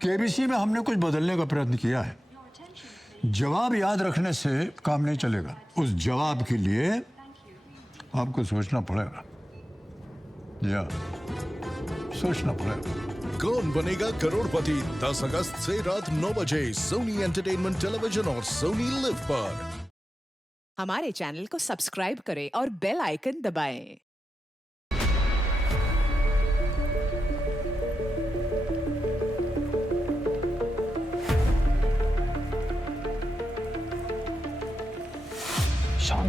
KBC में हमने कुछ बदलने का प्रयत्न किया है। जवाब याद रखने से काम नहीं चलेगा, उस जवाब के लिए आपको सोचना पड़ेगा। या सोचना पड़ेगा। कौन बनेगा करोड़पति 10 अगस्त से रात 9 बजे सोनी एंटरटेनमेंट टेलीविजन और सोनी लिव पर। हमारे चैनल को सब्सक्राइब करें और बेल आइकन दबाएं। शॉन,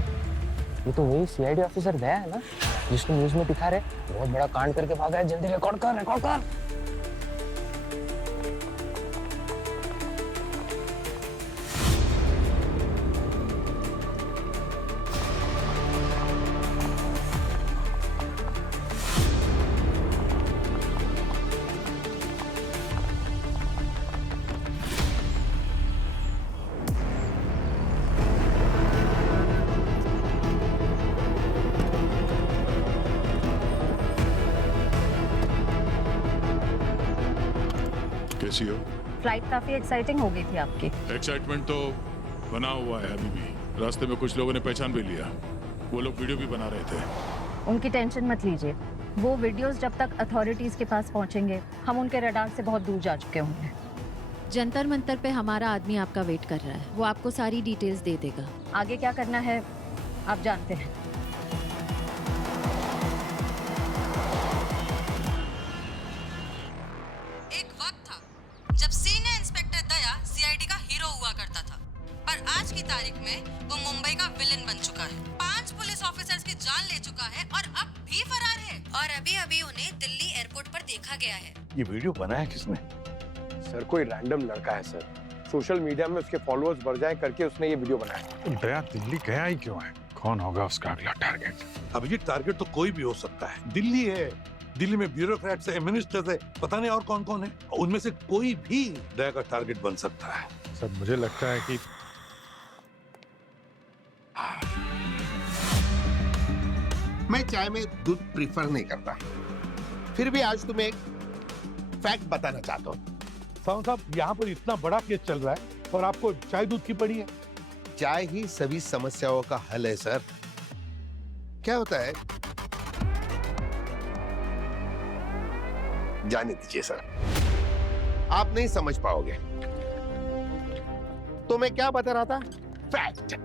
ये तो वही सीआईडी ऑफिसर दया है ना, जिसको न्यूज में दिखा रहे बहुत बड़ा कांड करके भागा है। जल्दी रिकॉर्ड कर। कैसी हो? फ्लाइट काफी एक्साइटिंग हो गई थी आपकी। एक्साइटमेंट तो बना हुआ है अभी भी। रास्ते में कुछ लोगों ने पहचान भी लिया। वो लोग वीडियो भी बना रहे थे। उनकी टेंशन मत लीजिए, वो वीडियोस जब तक अथॉरिटीज के पास पहुंचेंगे हम उनके रडार से बहुत दूर जा चुके होंगे। जंतर मंतर पे हमारा आदमी आपका वेट कर रहा है, वो आपको सारी डिटेल्स दे देगा। आगे क्या करना है आप जानते हैं। एक वक्त था जब सीनियर इंस्पेक्टर दया सीआईडी का हीरो हुआ करता था, पर आज की तारीख में वो मुंबई का विलेन बन चुका है। 5 पुलिस ऑफिसर्स की जान ले चुका है और अब भी फरार है। और अभी अभी उन्हें दिल्ली एयरपोर्ट पर देखा गया है। ये वीडियो बनाया किसने? सर कोई रैंडम लड़का है सर, सोशल मीडिया में उसके फॉलोअर्स बढ़ जाए करके उसने ये वीडियो बनाया। दया दिल्ली गया ही क्यों है? कौन होगा उसका अगला टारगेट? अब ये टारगेट तो कोई भी हो सकता है। दिल्ली है, दिल्ली में ब्यूरोक्रेट्स है, मिनिस्टर्स है, पता नहीं और कौन कौन है। उनमें से कोई भी दया का टारगेट बन सकता है। सर मुझे लगता है कि मैं चाय में दूध प्रीफर नहीं करता, फिर भी आज तुम्हें एक फैक्ट बताना चाहता हूँ। साहब यहाँ पर इतना बड़ा केस चल रहा है और आपको चाय दूध की पड़ी है। चाय ही सभी समस्याओं का हल है सर। क्या होता है जाने दीजिए सर, आप नहीं समझ पाओगे। तो मैं क्या बता रहा था? फैक्ट।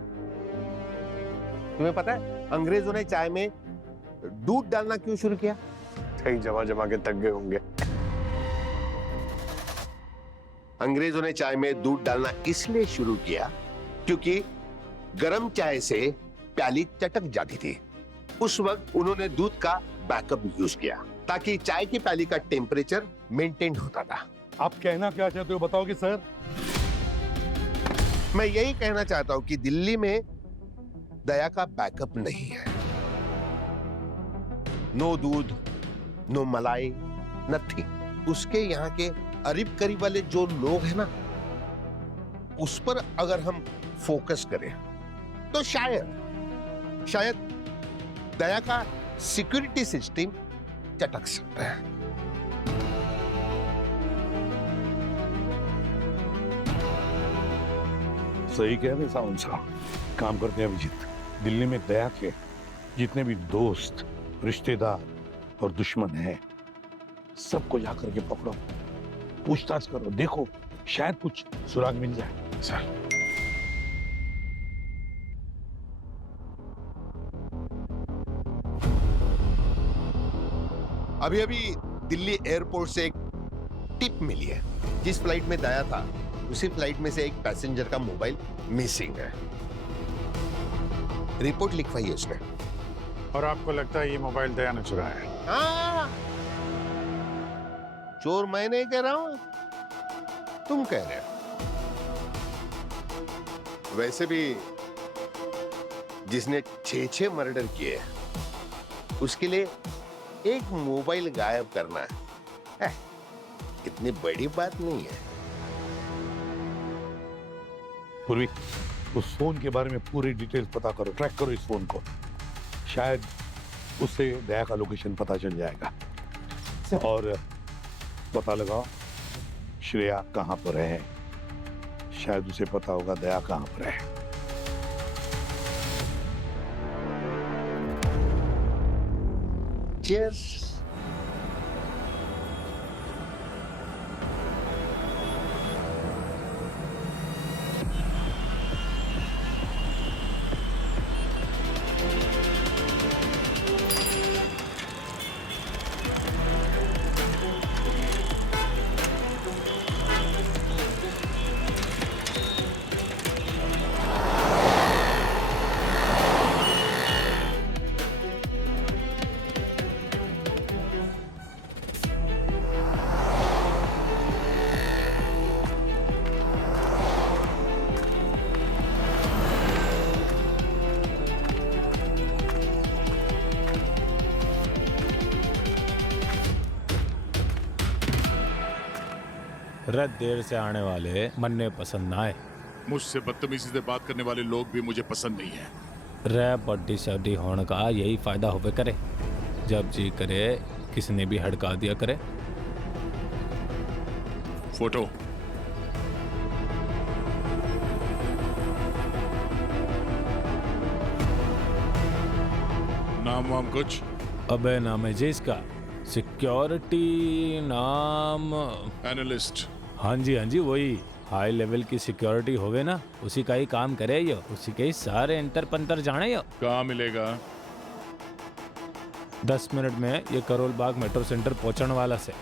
तुम्हें पता है अंग्रेजों ने चाय में दूध डालना क्यों शुरू किया? कहीं जमा जमा के थक गए होंगे। अंग्रेजों ने चाय में दूध डालना इसलिए शुरू किया क्योंकि गर्म चाय से प्याली चटक जाती थी। उस वक्त उन्होंने दूध का बैकअप यूज किया ताकि चाय की प्याली का टेम्परेचर मेंटेन होता था। आप कहना क्या चाहते हो बताओगे सर? मैं यही कहना चाहता हूं कि दिल्ली में दया का बैकअप नहीं है। नो दूध, नो मलाई, नथिंग। उसके यहाँ के करीब करीब वाले जो लोग हैं ना, उस पर अगर हम फोकस करें तो शायद दया का सिक्योरिटी सिस्टम चटक सकता है। सही कह रहे साउंड साहब। काम करते हैं अभिजीत, दिल्ली में दया के जितने भी दोस्त, रिश्तेदार और दुश्मन हैं, सबको जाकर के पकड़ो, पूछताछ करो, देखो शायद कुछ सुराग मिल जाए। सर अभी अभी दिल्ली एयरपोर्ट से एक टिप मिली है। जिस फ्लाइट में दया था उसी फ्लाइट में से एक पैसेंजर का मोबाइल मिसिंग है। रिपोर्ट लिखवाई है उसने। और आपको लगता है ये मोबाइल दया ने चुराया है? हाँ, चोर मैं नहीं कह रहा हूं, तुम कह रहे हो। वैसे भी जिसने 6 मर्डर किए उसके लिए एक मोबाइल गायब करना है इतनी बड़ी बात नहीं है। पूर्वी, उस फोन के बारे में पूरी डिटेल्स पता करो, ट्रैक करो इस फोन को। शायद उससे दया का लोकेशन पता चल जाएगा। और पता लगाओ श्रेया कहाँ पर है, शायद उसे पता होगा दया कहाँ पर है। Cheers. रत देर से आने वाले मन्ने पसंद ना आए। मुझसे बदतमीजी से बात करने वाले लोग भी मुझे पसंद नहीं है। रह बड्डी शड्डी होने का यही फायदा होवे करे, जब जी करे किसने भी हड़का दिया करे। फोटो नाम वाम कुछ? अबे नाम है जी इसका सिक्योरिटी नाम एनालिस्ट। हाँ जी वही हाई लेवल की सिक्योरिटी होवे ना, उसी का ही काम करे यो, उसी के ही सारे इंतर पंतर जाने यो। कहाँ मिलेगा? 10 मिनट में ये करोल बाग मेट्रो सेंटर पहुंचने वाला से।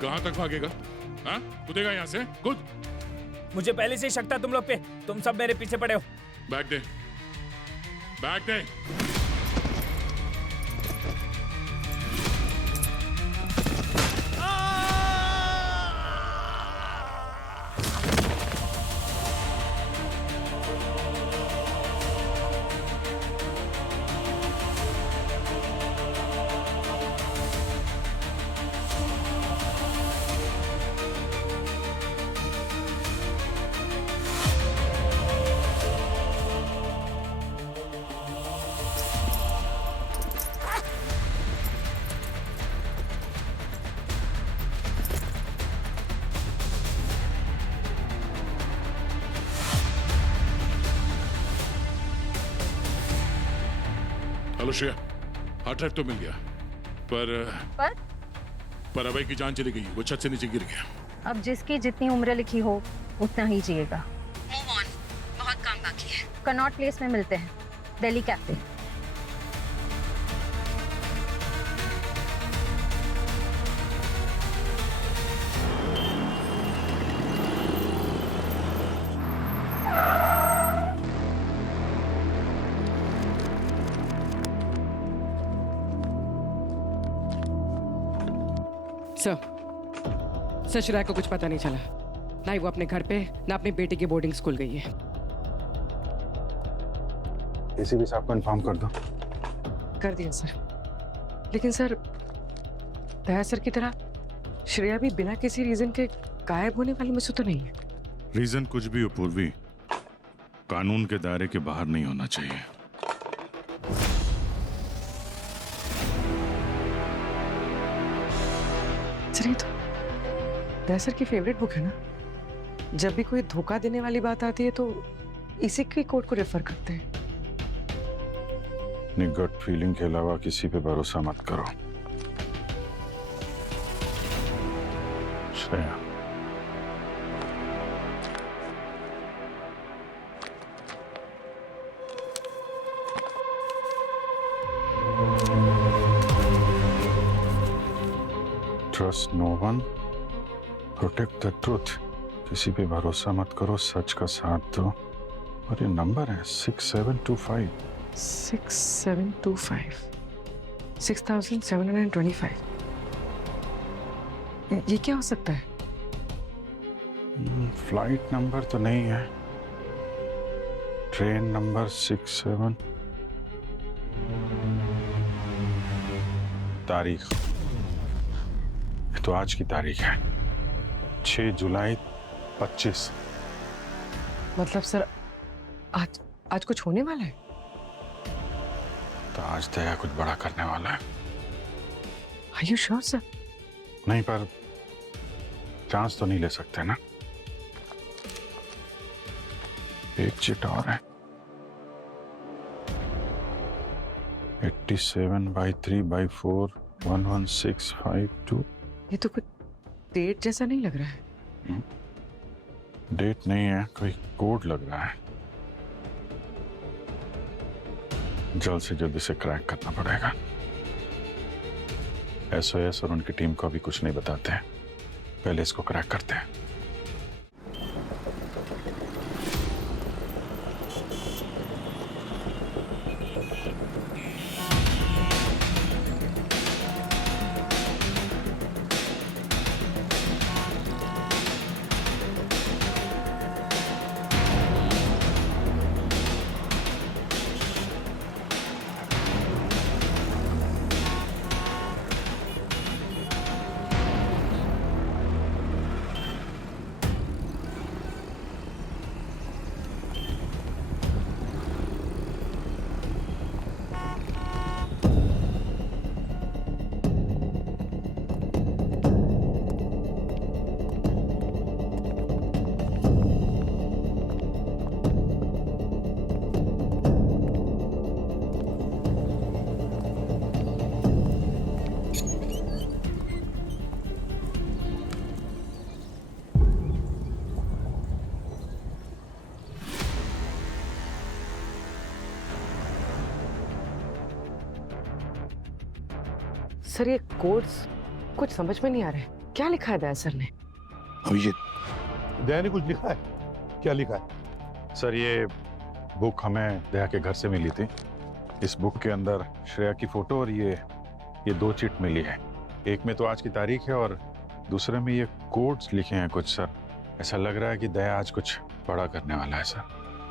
कहां तक भागेगा? हाँ, कूदेगा यहाँ से? कूद। मुझे पहले से ही शक था तुम लोग पे। तुम सब मेरे पीछे पड़े हो। बैग दे, बैग दे। हेलो श्रेया, हार्ट अटैक तो मिल गया, पर अभय की जान चली गई। वो छत से नीचे गिर गया। अब जिसकी जितनी उम्र लिखी हो उतना ही जिएगा। मूव ऑन, बहुत काम बाकी है। कनॉट प्लेस में मिलते हैं, दिल्ली कैफे। सर श्रेया को कुछ पता नहीं चला, ना ही वो अपने घर पे ना अपनी बेटी की बोर्डिंग स्कूल गई है। एसीपी साहब को इन्फॉर्म कर दो। कर दिया सर, लेकिन सर दया सर की तरह श्रेया भी बिना किसी रीजन के गायब होने वाली मुझसे तो नहीं है। रीजन कुछ भी हो पूर्वी, कानून के दायरे के बाहर नहीं होना चाहिए। सर ये तो दया सर की फेवरेट बुक है ना। जब भी कोई धोखा देने वाली बात आती है तो इसी की कोर्ट को रेफर करते हैं। अपनी गट फीलिंग के अलावा किसी पे भरोसा मत करो Shreya. Trust no one, protect the truth. किसी पे भरोसा मत करो, सच का साथ दो। और ये नंबर है 6725। 6725 6725। ये क्या हो सकता है? फ्लाइट नंबर तो नहीं है, ट्रेन नंबर 67। तारीख तो आज की तारीख है 6 जुलाई 25। मतलब सर आज कुछ होने वाला है? तो आज दया कुछ बड़ा करने वाला है। Are you sure, sir? नहीं, पर चांस तो नहीं ले सकते ना। एक चिट और है 87/3/4 11652। ये तो कुछ डेट जैसा नहीं लग रहा है। डेट नहीं है, कोई कोड लग रहा है। जल्द से जल्द इसे क्रैक करना पड़ेगा। SOS और उनकी टीम को अभी कुछ नहीं बताते हैं, पहले इसको क्रैक करते हैं। सर ये कोड्स कुछ समझ में नहीं आ रहे। क्या लिखा है दया सर ने? अभिजीत, दया ने कुछ लिखा है? क्या लिखा है? सर ये बुक हमें दया के घर से मिली थी। इस बुक के अंदर श्रेया की फोटो और ये 2 चिट मिली है। एक में तो आज की तारीख है और दूसरे में ये कोड्स लिखे हैं कुछ। सर ऐसा लग रहा है कि दया आज कुछ बड़ा करने वाला है। सर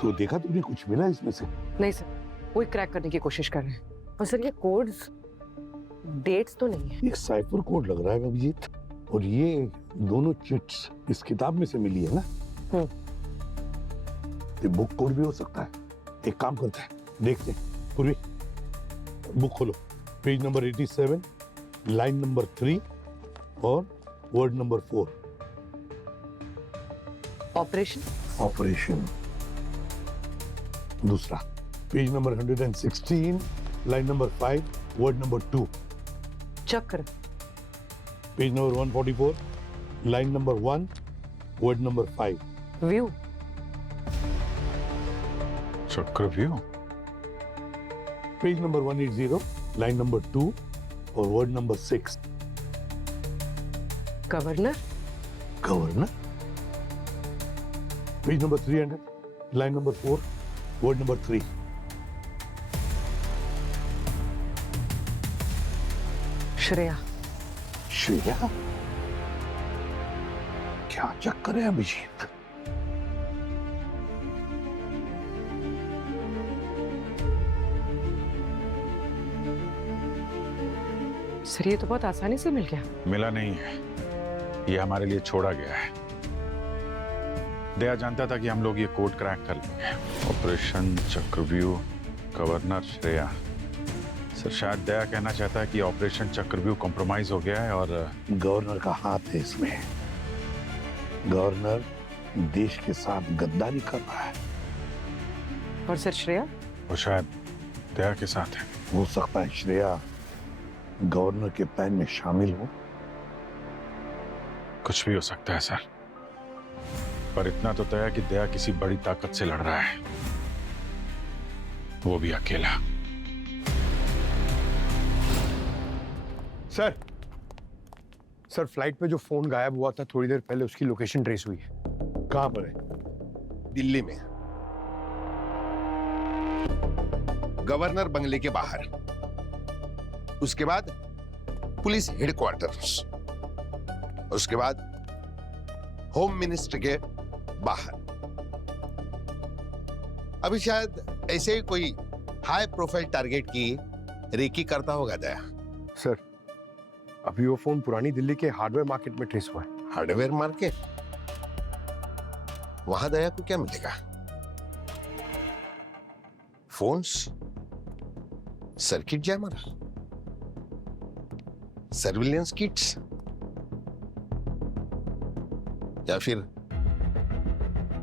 तो देखा तुमने, कुछ मिला इसमें से? नहीं सर, वही क्रैक करने की कोशिश कर रहे हैं। और सर ये कोड्स डेट्स तो नहीं है। एक साइफर कोड लग रहा है अभिजीत, और ये दोनों चिट्स इस किताब में से मिली है ना? ये बुक कोड भी हो सकता है। एक काम करते हैं, देखते हैं। पूर्वी बुक खोलो, पेज नंबर 87, लाइन नंबर 3 और वर्ड नंबर 4। ऑपरेशन। दूसरा page number 116, line number 5, word number 2। चक्र। Page number 144, line number 1, word number 5। View. चक्रव्यूह। पेज नंबर 180, लाइन नंबर 2 और word number 6। Governor. Page number 300, line number 4, word number 3। Shreya. क्या चक्कर है Abhijit? Sir ये तो बहुत आसानी से मिल गया। मिला नहीं है, ये हमारे लिए छोड़ा गया है। दया जानता था कि हम लोग ये कोड क्रैक कर लेंगे। ऑपरेशन चक्रव्यूह, गवर्नर श्रेया। सर शायद दया कहना चाहता है कि ऑपरेशन चक्रव्यूह कॉम्प्रोमाइज हो गया है और गवर्नर का हाथ है इसमें। गवर्नर देश के साथ गद्दारी कर रहा है। और सर श्रेया? वो शायद दया के साथ है। हो सकता है श्रेया गवर्नर के प्लान में शामिल हो। कुछ भी हो सकता है सर, पर इतना तो तय है कि दया किसी बड़ी ताकत से लड़ रहा है, वो भी अकेला। सर फ्लाइट पे जो फोन गायब हुआ था थोड़ी देर पहले, उसकी लोकेशन ट्रेस हुई है। कहां पर है? दिल्ली में, गवर्नर बंगले के बाहर। उसके बाद पुलिस हेडक्वार्टर्स, उसके बाद होम मिनिस्टर के बाहर। अभी शायद ऐसे ही कोई हाई प्रोफाइल टारगेट की रेकी करता होगा दया। सर अभी वो फोन पुरानी दिल्ली के हार्डवेयर मार्केट में ट्रेस हुआ है। Hardware market? वहां दया को क्या मिलेगा? Phones, circuit jammer, surveillance kits, या फिर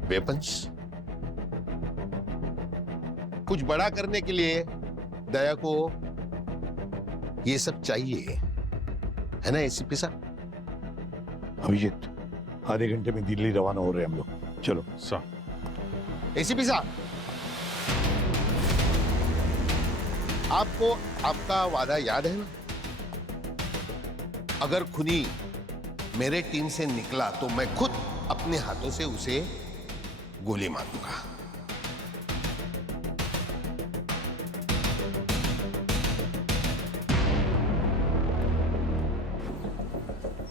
वेपन्स। कुछ बड़ा करने के लिए दया को ये सब चाहिए, है ना एसीपी साहब? अभिजीत आधे घंटे में दिल्ली रवाना हो रहे हैं हम लोग। चलो साहब। एसीपी साहब, आपको आपका वादा याद है ना? अगर खूनी मेरे टीम से निकला तो मैं खुद अपने हाथों से उसे गोली मारूंगा।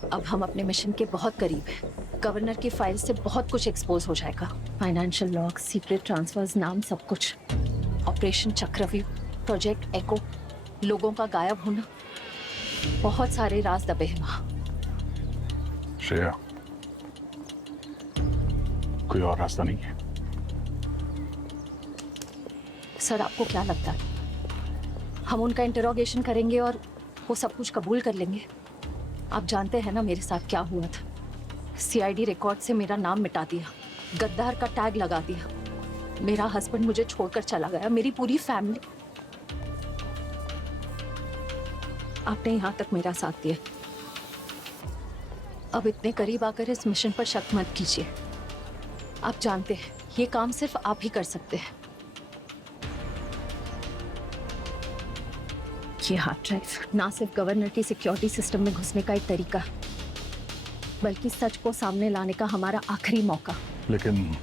अब हम अपने मिशन के बहुत करीब हैं। गवर्नर की फाइल से बहुत कुछ एक्सपोज हो जाएगा। फाइनेंशियल लॉग, सीक्रेट ट्रांसफर्स, नाम, सब कुछ। ऑपरेशन चक्रव्यूह, प्रोजेक्ट एको, लोगों का गायब होना, बहुत सारे राज दबे हैं वहां। श्रेया, कोई और रास्ता नहीं है? सर आपको क्या लगता है हम उनका इंटरोगेशन करेंगे और वो सब कुछ कबूल कर लेंगे? आप जानते हैं ना मेरे साथ क्या हुआ था। सीआईडी रिकॉर्ड से मेरा नाम मिटा दिया, गद्दार का टैग लगा दिया। मेरा हस्बैंड मुझे छोड़कर चला गया, मेरी पूरी फैमिली। आपने यहां तक मेरा साथ दिया, अब इतने करीब आकर इस मिशन पर शक मत कीजिए। आप जानते हैं ये काम सिर्फ आप ही कर सकते हैं। ये हार्ड ड्राइव ना सिर्फ गवर्नर की सिक्योरिटी सिस्टम में घुसने का एक तरीका, बल्कि सच को सामने लाने का हमारा आखिरी मौका। लेकिन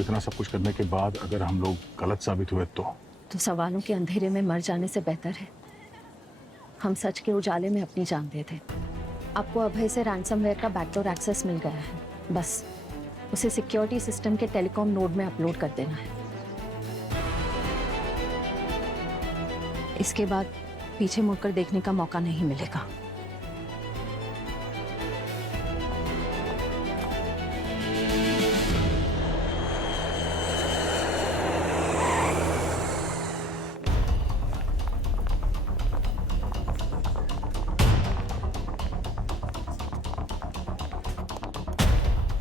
इतना सब कुछ करने के बाद अगर हम लोग गलत साबित हुए तो सवालों के अंधेरे में मर जाने से बेहतर है हम सच के उजाले में अपनी जान दे दें। आपको अभय से रैंसमवेयर का बैकडोर एक्सेस मिल गया है, बस उसे सिक्योरिटी सिस्टम के टेलीकॉम नोड में अपलोड कर देना है। इसके बाद पीछे मुड़कर देखने का मौका नहीं मिलेगा।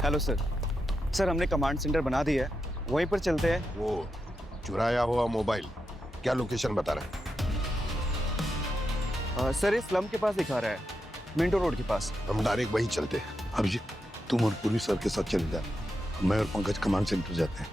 Hello sir. सर हमने कमांड सेंटर बना दिया है, वहीं पर चलते हैं। वो चुराया हुआ मोबाइल क्या लोकेशन बता रहा है? सर ये स्लम के पास दिखा रहा है, मिंटो रोड के पास। हम डायरेक्ट वहीं चलते हैं। अभिजीत तुम और पुलिस सर के साथ चले जा, मैं और पंकज कमांड सेंटर जाते हैं।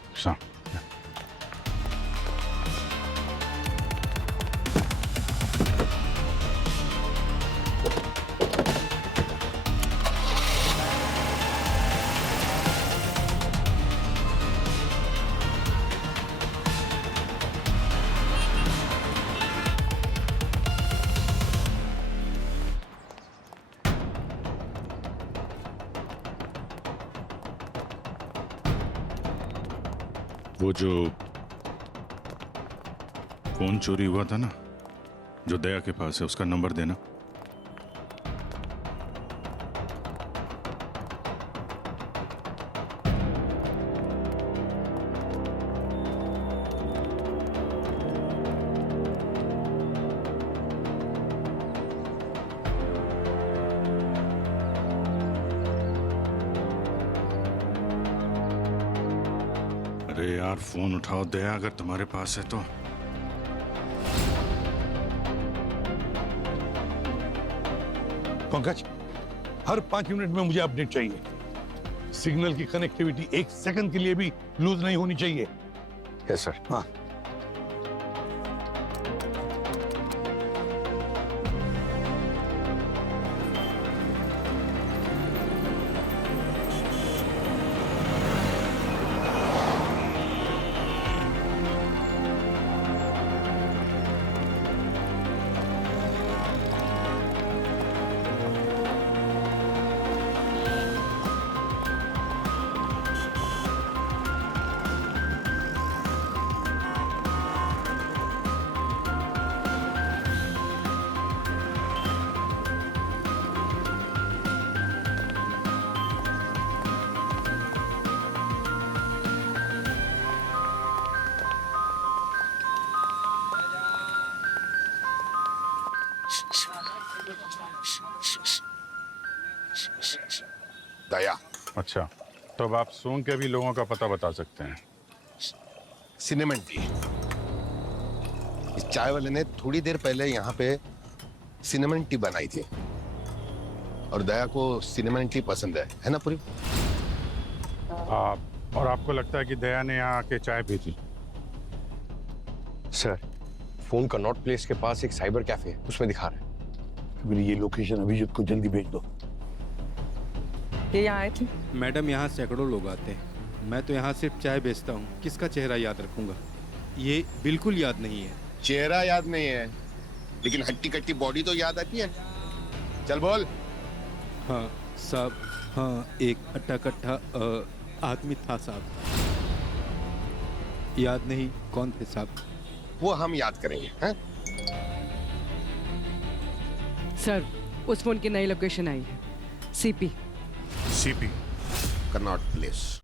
वो जो फोन चोरी हुआ था ना, जो दया के पास है, उसका नंबर देना। अरे यार फोन उठाओ दया, अगर तुम्हारे पास है तो। पंकज हर 5 मिनट में मुझे अपडेट चाहिए। सिग्नल की कनेक्टिविटी 1 सेकंड के लिए भी लूज नहीं होनी चाहिए। Yes sir. हाँ दया। अच्छा, तो अब आप सूंघ के भी लोगों का पता बता सकते हैं। Cinnamon T. इस चाय वाले ने थोड़ी देर पहले यहाँ पे सिनेमन टी बनाई थी और दया को सिनेमन टी पसंद है ना पूरी? और आपको लगता है कि दया ने यहाँ आके चाय पी थी? सर फोन कनॉट प्लेस के पास एक साइबर कैफे है, उसमें दिखा रहा है। मेरी ये लोकेशन अभिजीत को जल्दी भेज दो। ये यहाँ आए थे? मैडम यहाँ सैकड़ों लोग आते हैं, मैं तो यहाँ सिर्फ चाय बेचता हूँ, किसका चेहरा याद रखूंगा? ये बिल्कुल याद नहीं है। चेहरा याद नहीं है लेकिन हट्टी कट्टी बॉडी तो याद आती है। चल बोल। हाँ साहब, हाँ एक अट्टा कट्टा आदमी था साहब। याद नहीं कौन थे साहब? वो हम याद करेंगे। हैं? सर उस फोन की नई लोकेशन आई है, CP Connaught place.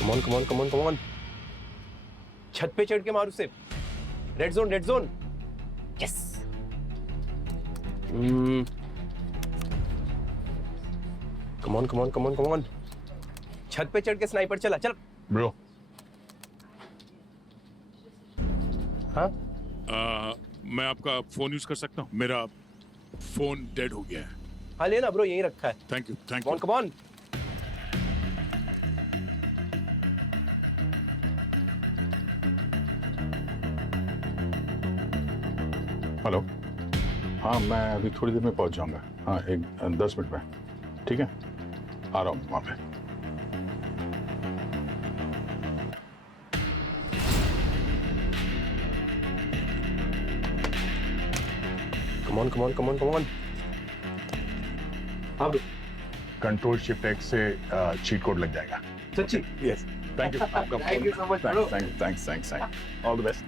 Come on come on come on come on, छत पे चढ़ के मार उसे। Red zone red zone. Yes. Come on come on come on come on, छत पे चढ़ के स्नाइपर चला। चल ब्रो। हाँ मैं आपका फोन यूज कर सकता हूँ? मेरा फोन डेड हो गया है। हाँ लेना ब्रो, यहीं रखा है। Thank you. Come on. Hello. हाँ मैं अभी थोड़ी देर में पहुंच जाऊंगा। हाँ 10 मिनट में। ठीक है, आ रहा हूँ वहाँ पे। Come on. हाँ कंट्रोल शिफ्ट एक्स से चीट कोड लग जाएगा। सच्ची? यस। Thank you. आपका Thank you so much, bro. Thanks. All the best.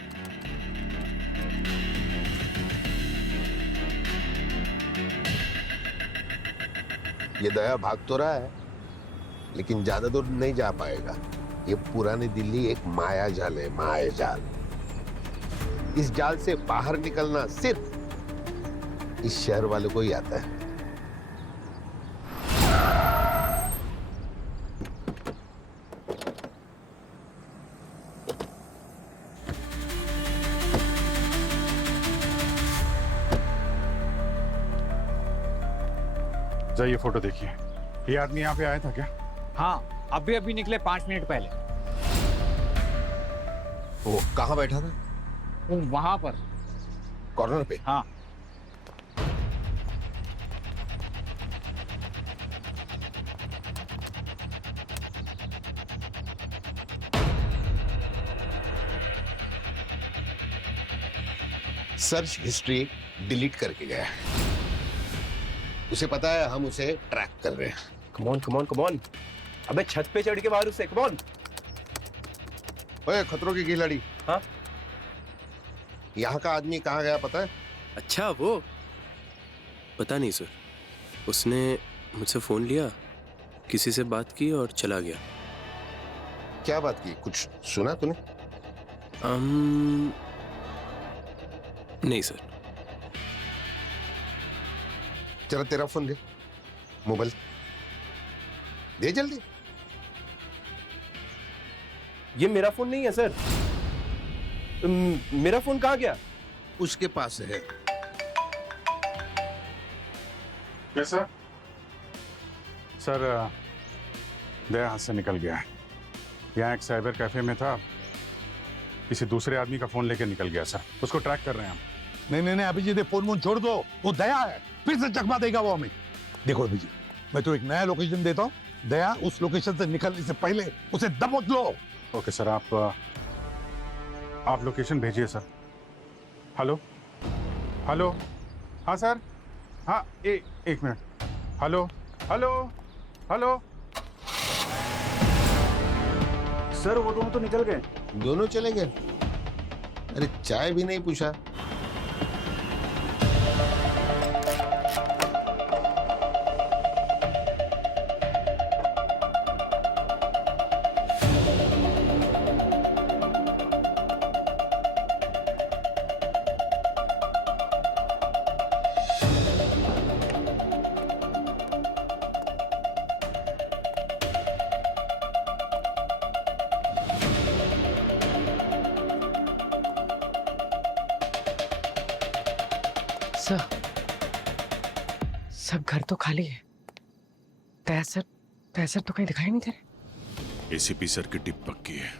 ये दया भाग तो रहा है, लेकिन ज्यादा दूर नहीं जा पाएगा। ये पुरानी दिल्ली एक माया जाल है, माया जाल। इस जाल से बाहर निकलना सिर्फ इस शहर वाले को ही आता है। ये फोटो देखिए। ये आदमी यहाँ पे आया था क्या? हाँ, अभी निकले 5 मिनट पहले। वो कहाँ बैठा था? वो वहां पर कॉर्नर पे। हाँ। सर्च हिस्ट्री डिलीट करके गया। उसे पता है हम उसे ट्रैक कर रहे हैं। Come on. अबे छत पे चढ़ के बाहर उससे कम ऑन। ओए खतरों की खिलाड़ी। हाँ? यहाँ का आदमी कहाँ गया पता है? अच्छा वो पता नहीं सर, उसने मुझसे फोन लिया, किसी से बात की और चला गया। क्या बात की? कुछ सुना तूने? नहीं सर। चलो तेरा फोन दे, मोबाइल दे जल्दी। ये मेरा फोन नहीं है सर। मेरा फोन कहाँ गया? उसके पास है। कैसा? सर दया हाथ से निकल गया है। यहाँ एक साइबर कैफे में था, किसी दूसरे आदमी का फोन लेके निकल गया सर। उसको ट्रैक कर रहे हैं हम। नहीं अभिजीत, फोन छोड़ दो। वो दया है, फिर से चकमा देगा वो हमें। देखो अभिजीत, मैं तो एक नया लोकेशन देता हूँ। दया उस लोकेशन से निकलने से पहले उसे दबोच लो। ओके सर, आप लोकेशन भेजिए सर। हेलो। हाँ सर। हाँ एक मिनट। हेलो। सर वो दोनों तो निकल गए। दोनों चले गए? अरे चाय भी नहीं पूछा। सब घर तो खाली है। तैसर तो कहीं दिखाई नहीं दे रहे। एसीपी सर की टिप पक्की है।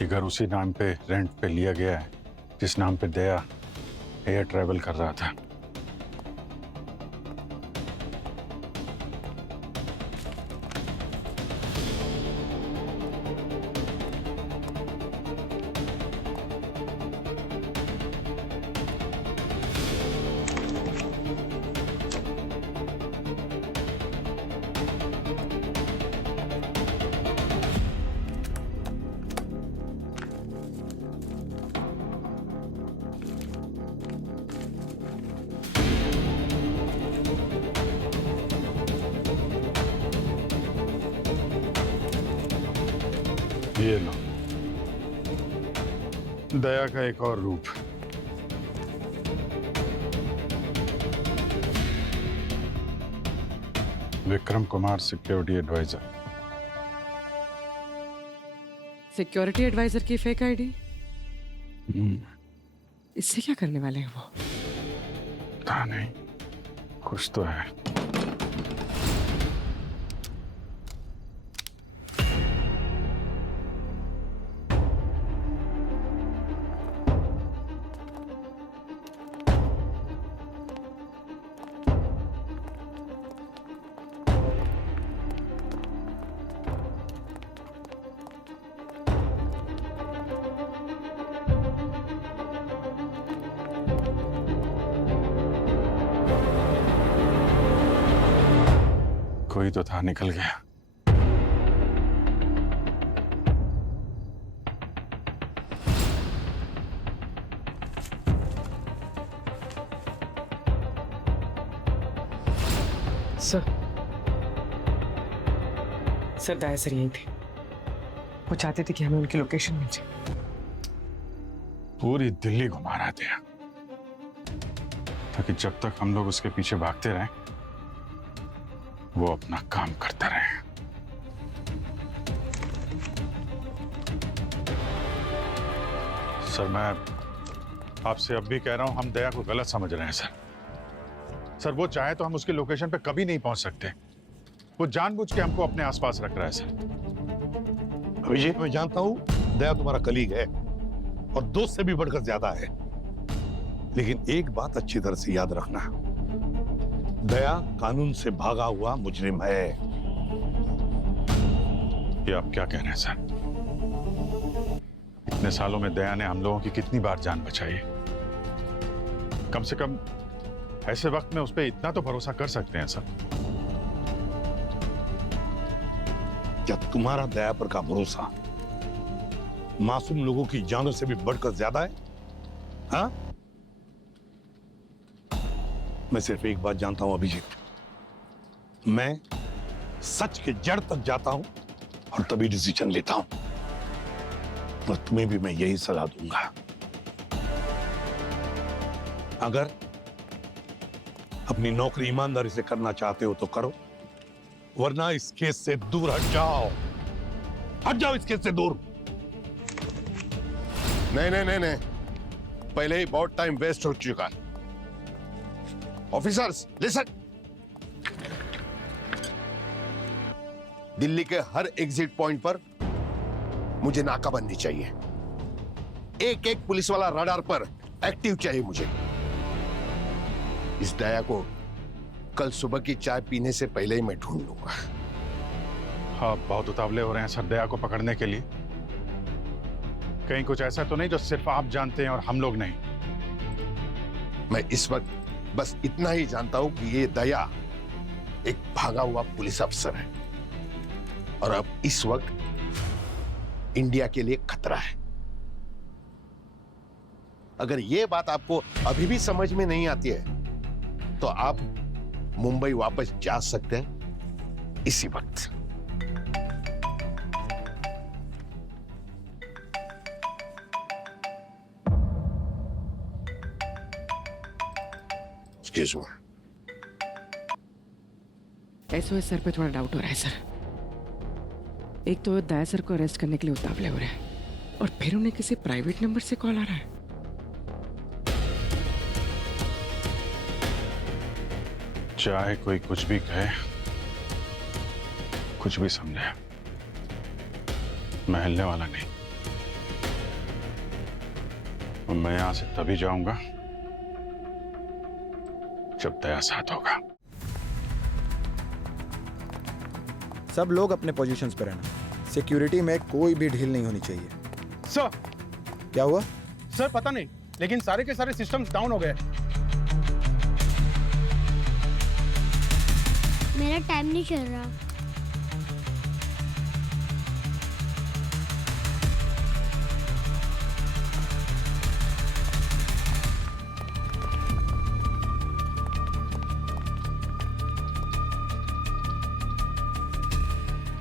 ये घर उसी नाम पे रेंट पे लिया गया है जिस नाम पे दया एयर ट्रैवल कर रहा था। ये लो, दया का एक और रूप। Vikram Kumar, security adviser. Security adviser की फेक आईडी? इससे क्या करने वाले हैं वो? पता नहीं, कुछ तो है। कोई तो था, निकल गया। सर दया सर यही थे। वो चाहते थे कि हमें उनकी लोकेशन मिल जाए। पूरी दिल्ली घुमा रहा था ताकि जब तक हम लोग उसके पीछे भागते रहें वो अपना काम करता रहे। सर मैं आपसे अब भी कह रहा हूं, हम दया को गलत समझ रहे हैं सर। वो चाहे तो हम उसकी लोकेशन पे कभी नहीं पहुंच सकते। वो जानबूझ के हमको अपने आसपास रख रहा है सर। अभिजीत, मैं जानता हूं दया तुम्हारा कलीग है और दोस्त से भी बढ़कर ज्यादा है, लेकिन एक बात अच्छी तरह से याद रखना, दया कानून से भागा हुआ मुजरिम है। ये आप क्या कह रहे हैं सर? इतने सालों में दया ने हम लोगों की कितनी बार जान बचाई है। कम से कम ऐसे वक्त में उस पर इतना तो भरोसा कर सकते हैं सर। क्या तुम्हारा दया पर का भरोसा मासूम लोगों की जानों से भी बढ़कर ज्यादा है? हाँ? मैं सिर्फ एक बात जानता हूं अभिजीत, मैं सच के जड़ तक जाता हूं और तभी डिसीजन लेता हूं। और तुम्हें भी मैं यही सलाह दूंगा। अगर अपनी नौकरी ईमानदारी से करना चाहते हो तो करो, वरना इस केस से दूर हट जाओ। हट जाओ इस केस से दूर। नहीं, पहले ही बहुत टाइम वेस्ट हो चुका है। ऑफिसर्स लिसन, दिल्ली के हर एग्जिट पॉइंट पर मुझे नाकाबंदी चाहिए। एक एक पुलिस वाला रडार पर एक्टिव चाहिए मुझे। इस दया को कल सुबह की चाय पीने से पहले ही मैं ढूंढ लूंगा। हाँ, बहुत उतावले हो रहे हैं सर दया को पकड़ने के लिए। कहीं कुछ ऐसा तो नहीं जो सिर्फ आप जानते हैं और हम लोग नहीं? मैं इस वक्त बस इतना ही जानता हूं कि ये दया एक भागा हुआ पुलिस अफसर है और अब इस वक्त इंडिया के लिए खतरा है। अगर ये बात आपको अभी भी समझ में नहीं आती है तो आप मुंबई वापस जा सकते हैं इसी वक्त। SOS सर पे थोड़ा डाउट हो रहा है सर। एक तो दया सर को अरेस्ट करने के लिए उतावले हो रहे हैं और फिर उन्हें किसी प्राइवेट नंबर से कॉल आ रहा है। चाहे कोई कुछ भी कहे, कुछ भी समझे, मैं हिलने वाला नहीं। मैं यहां से तभी जाऊंगा जब दया साथ होगा। सब लोग अपने पोजीशंस पर रहना। सिक्योरिटी में कोई भी ढील नहीं होनी चाहिए। सर क्या हुआ? सर पता नहीं, लेकिन सारे के सारे सिस्टम्स डाउन हो गए। मेरा टाइम नहीं चल रहा।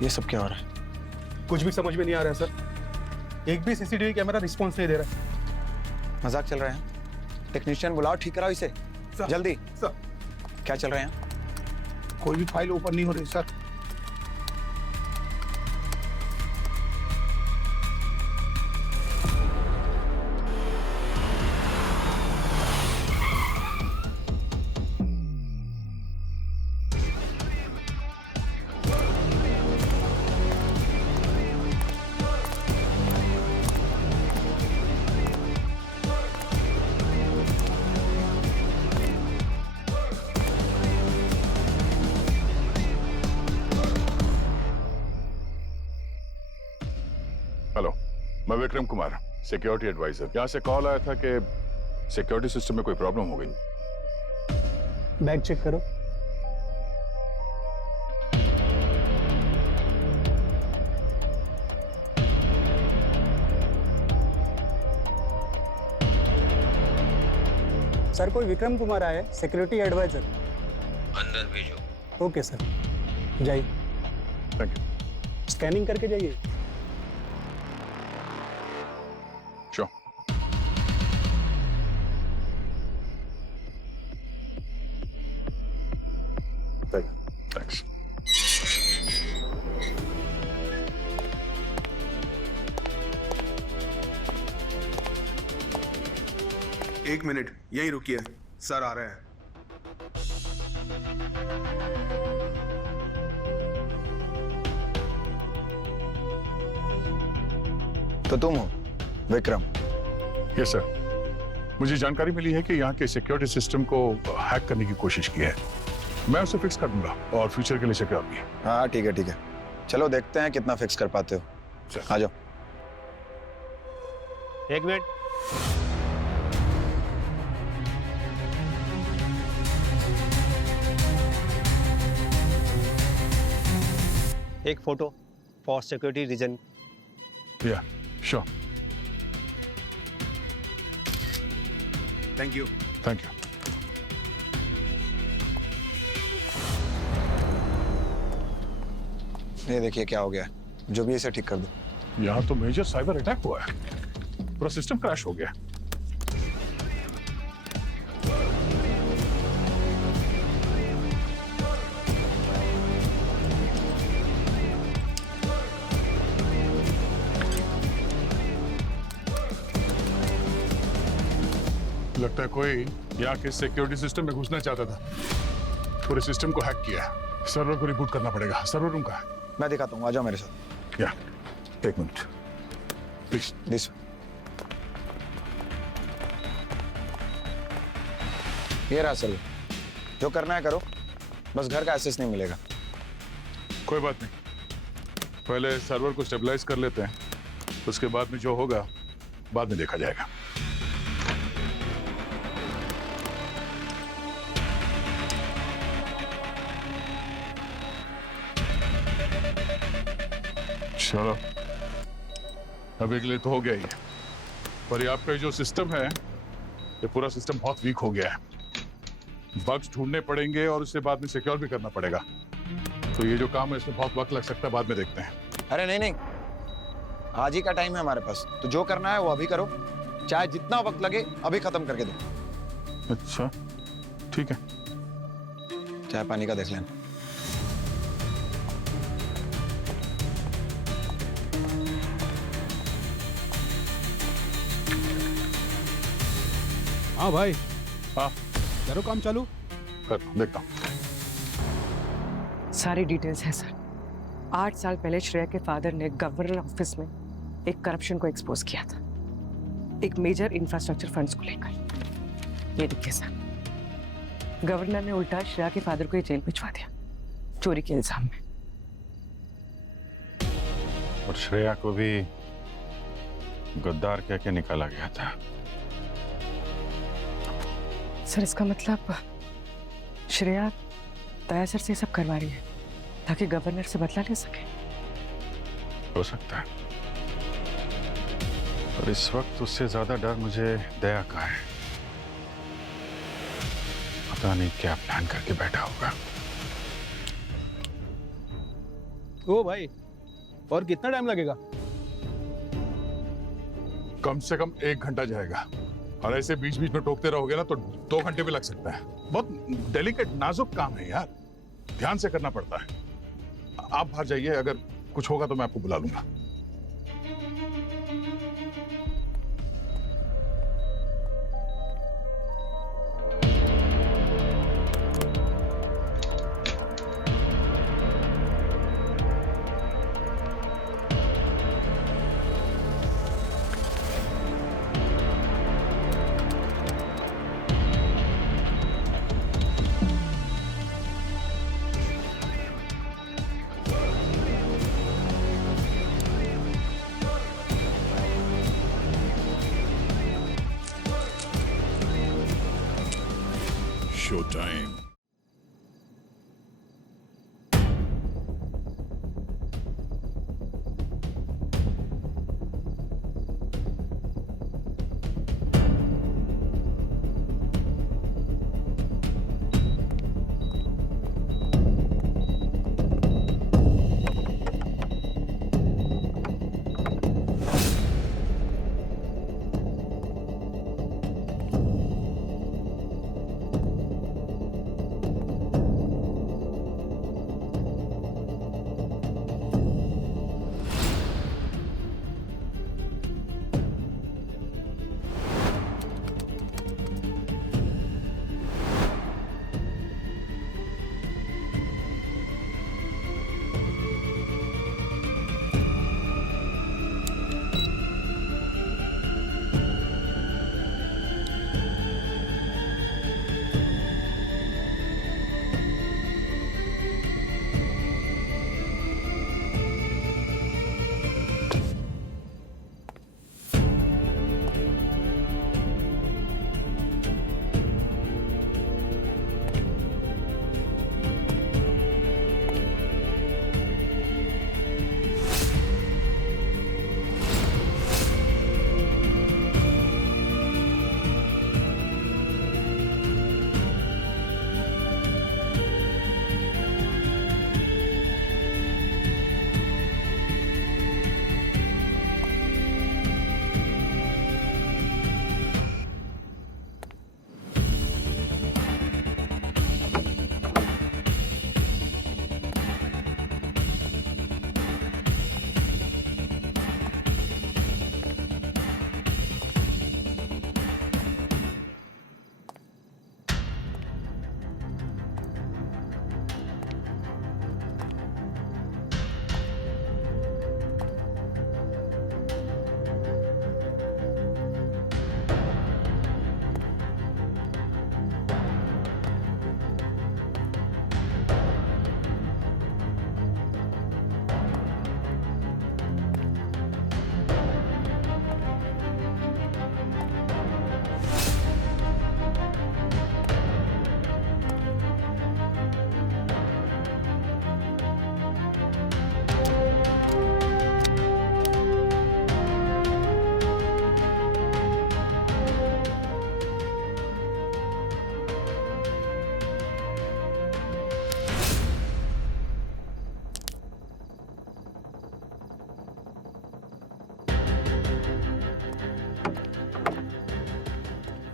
ये सब क्या हो रहा है? कुछ भी समझ में नहीं आ रहा है सर। एक भी सीसीटीवी कैमरा रिस्पॉन्स नहीं दे रहा है। मजाक चल रहा है? टेक्नीशियन बुलाओ, ठीक कराओ इसे जल्दी। सर क्या चल रहा है? कोई भी फाइल ओपन नहीं हो रही sir. Vikram Kumar, security adviser. यहाँ से कॉल आया था कि सिक्योरिटी सिस्टम में कोई प्रॉब्लम हो गई। बैग चेक करो। सर, कोई विक्रम कुमार आया है, सिक्योरिटी एडवाइजर। अंदर भेजो। ओके सर, जाइए। Thank you. स्कैनिंग करके जाइए। श्योर। थैंक्स। एक मिनट यहीं रुकिए, सर आ रहे हैं। तो तुम हो विक्रम? यस सर, मुझे जानकारी मिली है कि यहाँ के सिक्योरिटी सिस्टम को हैक करने की कोशिश की है। मैं उसे फिक्स कर दूंगा और फ्यूचर के लिए सिक्योर भी। हाँ ठीक है ठीक है, चलो देखते हैं कितना फिक्स कर पाते हो। आ जाओ। एक मिनट। एक फोटो फॉर सिक्योरिटी रीजन। या sure. Thank you. Thank you. ये देखिए क्या हो गया है, जो भी इसे ठीक कर दो। यहाँ तो मेजर साइबर अटैक हुआ है, पूरा सिस्टम क्रैश हो गया। लगता है कोई यहाँ के सिक्योरिटी सिस्टम में घुसना चाहता था, पूरे सिस्टम को हैक किया है। सर्वर को रिबूट करना पड़ेगा। सर्वर रूम का है। मैं दिखाता हूँ, आ जाओ मेरे साथ। या एक मिनट प्लीज। दिस ये रहा सर्वर, जो करना है करो, बस घर का एक्सेस नहीं मिलेगा। कोई बात नहीं, पहले सर्वर को स्टेबलाइज कर लेते हैं, उसके बाद में जो होगा बाद में देखा जाएगा। चलो, अभी के लिए तो हो गया ही है, पर ये आपका जो सिस्टम है, ये पूरा सिस्टम बहुत वीक हो गया है। बग्स ढूंढने पड़ेंगे और उससे बाद में सिक्योर भी करना पड़ेगा। तो ये जो काम है इसमें बहुत वक्त लग सकता है, बाद में देखते हैं। अरे नहीं नहीं, आज ही का टाइम है हमारे पास, तो जो करना है वो अभी करो, चाहे जितना वक्त लगे अभी खत्म करके दो। अच्छा ठीक है। चाय पानी का देख लेना। हाँ भाई। हाँ करो काम चालू। कर देखता हूँ। सारी डिटेल्स हैं सर। 8 साल पहले श्रेया के फादर ने गवर्नर ऑफिस में एक करप्शन को एक्सपोज किया था, एक मेजर इंफ्रास्ट्रक्चर फंड्स को लेकर। ये देखिए सर, गवर्नर ने उल्टा श्रेया के फादर को ये जेल भिजवा दिया, चोरी के इल्जाम में। और श्रेया को भी गद्दार कह के निकाला गया था। सर इसका मतलब श्रेया दया सर से सब करवा रही है ताकि गवर्नर से बदला ले सके। हो सकता है, और इस वक्त उससे ज्यादा डर मुझे दया का है। पता नहीं क्या प्लान करके बैठा होगा। ओ भाई, और कितना टाइम लगेगा? कम से कम 1 घंटा जाएगा, और ऐसे बीच बीच में टोकते रहोगे ना तो 2 घंटे भी लग सकता है। बहुत डेलिकेट नाजुक काम है यार, ध्यान से करना पड़ता है। आप बाहर जाइए, अगर कुछ होगा तो मैं आपको बुला लूंगा। Show time.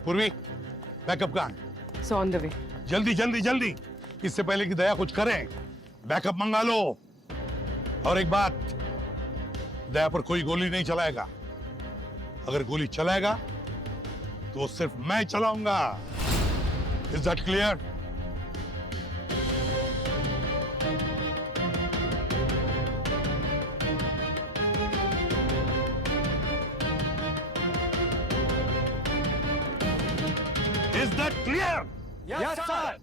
पूर्वी, बैकअप कहाँ है? So on the way. जल्दी जल्दी जल्दी, इससे पहले कि दया कुछ करें, बैकअप मंगा लो। और एक बात, दया पर कोई गोली नहीं चलाएगा। अगर गोली चलाएगा तो सिर्फ मैं चलाऊंगा। Is that clear? Is that clear? Yes, sir.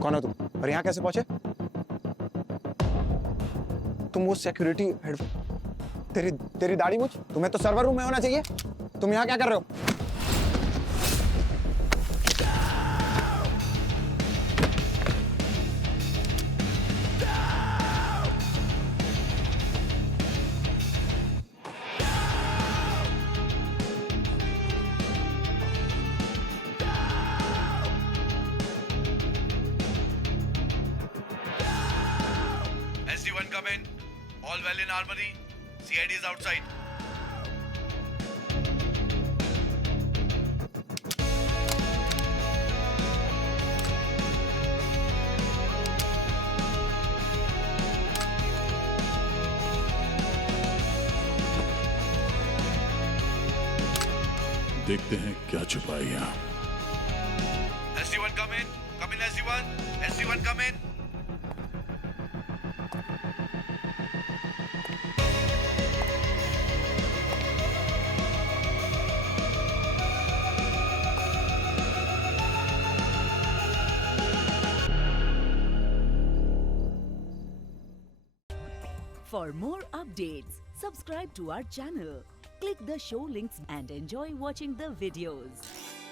कौन हो तुम और यहाँ कैसे पहुंचे? तुम वो सिक्योरिटी हेड, तेरी दाढ़ी मूछ, तुम्हें तो सर्वर रूम में होना चाहिए। तुम यहाँ क्या कर रहे हो? SG-1 come in. All well in armory. CID is outside. देखते हैं क्या छुपा है यहाँ। SG-1 come in. Come in SG-1. SG-1 come in. For more updates, subscribe to our channel, click the show links and enjoy watching the videos.